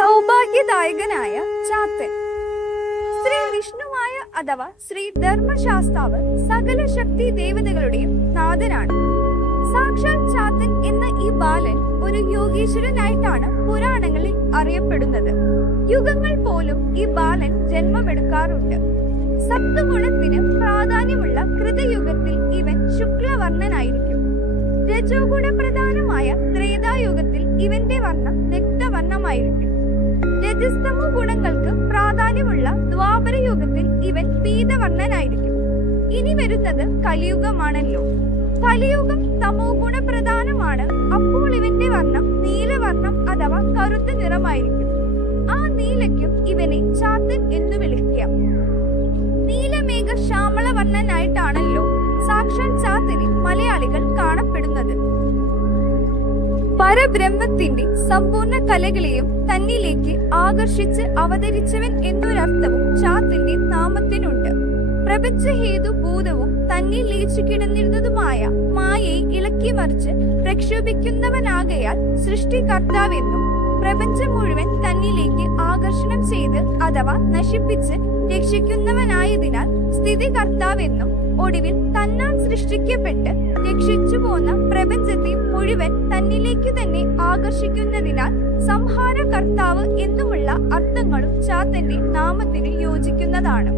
സൗഭാഗ്യദായകനായ ചാത്തൻ. ശ്രീ വിഷ്ണുവായ അഥവാ ശ്രീ ധർമ്മശാസ്താവ് സകല ശക്തി ദേവതകളുടെയും നാഥനാണ്. സാക്ഷാൽ ചാത്തൻ എന്ന ഈ ബാലൻ ഒരു യോഗീശ്വരനായിട്ടാണ് പുരാണങ്ങളിൽ അറിയപ്പെടുന്നത്. യുഗങ്ങൾ പോലും ഈ ബാലൻ ജന്മമെടുക്കാറുണ്ട്. സപ്തഗുണത്തിന് പ്രാധാന്യമുള്ള കൃതയുഗത്തിൽ ഇവൻ ശുക്ലവർണ്ണനായിരിക്കും. രജോഗുണ പ്രധാനമായ ത്രേതായുഗത്തിൽ ഇവന്റെ വർണ്ണം രക്തവർണ്ണമായിരിക്കും. രജസ്തമോ ഗുണങ്ങൾക്ക് പ്രാധാന്യമുള്ള ദ്വാപര യുഗത്തിൽ ഇവൻ പീതവർണ്ണനായിരിക്കും. ഇനി വരുന്നത് കലിയുഗമാണല്ലോ. കലിയുഗം തമോ ഗുണ പ്രധാനമാണ്. അപ്പോൾ ഇവന്റെ വർണ്ണം നീലവർണ്ണം അഥവാ കറുത്ത നിറമായിരിക്കും. ആ നീലയ്ക്കും ഇവനെ ചാത്തൻ എന്ന് വിളിക്കാം. നീലമേഘ ശ്യാമളവർണ്ണനായിട്ടാണല്ലോ സാക്ഷാൽ ചാത്തനിൽ മലയാളികൾ കാണപ്പെടുന്നത്. പരബ്രഹ്മത്തിന്റെ സമ്പൂർണ്ണ കലകളെയും തന്നിലേക്ക് ആകർഷിച്ച് അവതരിച്ചവൻ എന്നൊരർത്ഥവും ചാത്തന്റെ നാമത്തിനുണ്ട്. പ്രപഞ്ചഹേതു ഭൂതവും തന്നിൽ ലയിച്ചു കിടന്നിരുന്നതുമായ മായയെ ഇളക്കി മറിച്ച് പ്രക്ഷോഭിക്കുന്നവനാകയാൽ സൃഷ്ടികർത്താവെന്നും പ്രപഞ്ചം മുഴുവൻ തന്നിലേക്ക് ആകർഷണം ചെയ്ത് അഥവാ നശിപ്പിച്ച് രക്ഷിക്കുന്നവനായതിനാൽ സ്ഥിതികർത്താവെന്നും ഒടുവിൽ തന്നാൽ സൃഷ്ടിക്കപ്പെട്ട് രക്ഷിച്ചു പോന്ന പ്രപഞ്ചത്തെ മുഴുവൻ തന്നിലേക്ക് തന്നെ ആകർഷിക്കുന്നതിനാൽ സംഹാരകർത്താവ് എന്നുമുള്ള അർത്ഥങ്ങളും ചാത്തന്റെ നാമത്തിന് യോജിക്കുന്നതാണ്.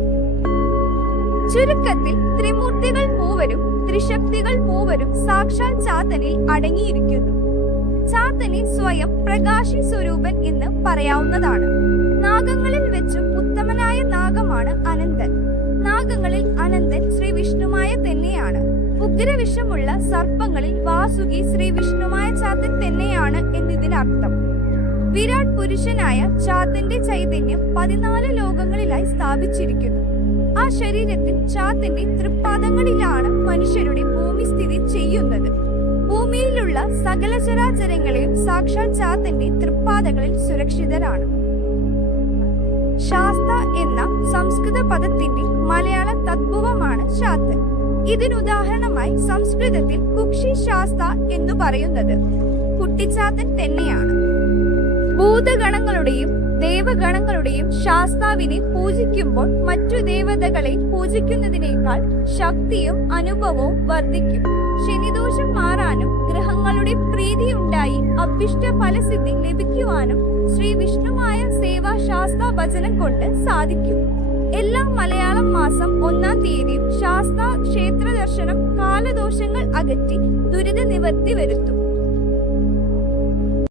ചുരുക്കത്തിൽ ത്രിമൂർത്തികൾ മൂവരും ത്രിശക്തികൾ മൂവരും സാക്ഷാൽ ചാത്തനിൽ അടങ്ങിയിരിക്കുന്നു. ചാത്തനെ സ്വയം പ്രകാശി സ്വരൂപൻ എന്ന് പറയാവുന്നതാണ്. നാഗങ്ങളിൽ വെച്ചും ഉത്തമനായ നാഗമാണ് അനന്തൻ. നാഗങ്ങളിൽ അനന്തൻ ശ്രീ വിഷ്ണുമായ തന്നെയാണ്. ഉഗ്രവിഷമുള്ള സർപ്പങ്ങളിൽ വാസുകി ശ്രീ വിഷ്ണുമായ ചാത്തൻ തന്നെയാണ് എന്നതിനർത്ഥം. വിരാട് പുരുഷനായ ചാത്തന്റെ ചൈതന്യം 14 ലോകങ്ങളിലായി സ്ഥാപിച്ചിരിക്കുന്നു. ആ ശരീരത്തിൽ ചാത്തന്റെ തൃപ്പാദങ്ങളിലാണ് മനുഷ്യരുടെ ഭൂമി സ്ഥിതി ചെയ്യുന്നത്. ഭൂമിയിലുള്ള സകല ചരാചരങ്ങളെയും സാക്ഷാൽ ചാത്തന്റെ തൃപ്പാദങ്ങളിൽ സുരക്ഷിതരാണ്. ശാസ്ത എന്ന സംസ്കൃത പദത്തിന്റെ മലയാള തദ്ഭവമാണ് ചാത്തൻ. ഇതിനുദാഹരണമായി സംസ്കൃതത്തിൽ കുക്ഷി ശാസ്ത എന്ന് പറയുന്നത് കുട്ടിച്ചാത്തൻ തന്നെയാണ്. ഭൂതഗണങ്ങളുടെയും ദേവഗണങ്ങളുടെയും ശാസ്താവിനെ പൂജിക്കുമ്പോൾ മറ്റു ദേവതകളെ പൂജിക്കുന്നതിനേക്കാൾ ശക്തിയും അനുഭവവും വർദ്ധിക്കും. ശനിദോഷം മാറാനും ഗ്രഹങ്ങളുടെ പ്രീതി ഉണ്ടായി അഭീഷ്ട ഫലസിദ്ധി ലഭിക്കുവാനും ശ്രീ വിഷ്ണുമായ സേവാ ശാസ്താ ഭജനം കൊണ്ട് സാധിക്കും. എല്ലാ മലയാളം മാസം 1-ാം തീയതിയും ശാസ്താ ക്ഷേത്ര ദർശനം കാലദോഷങ്ങൾ അകറ്റി ദുരിത നിവർത്തി വരുത്തും.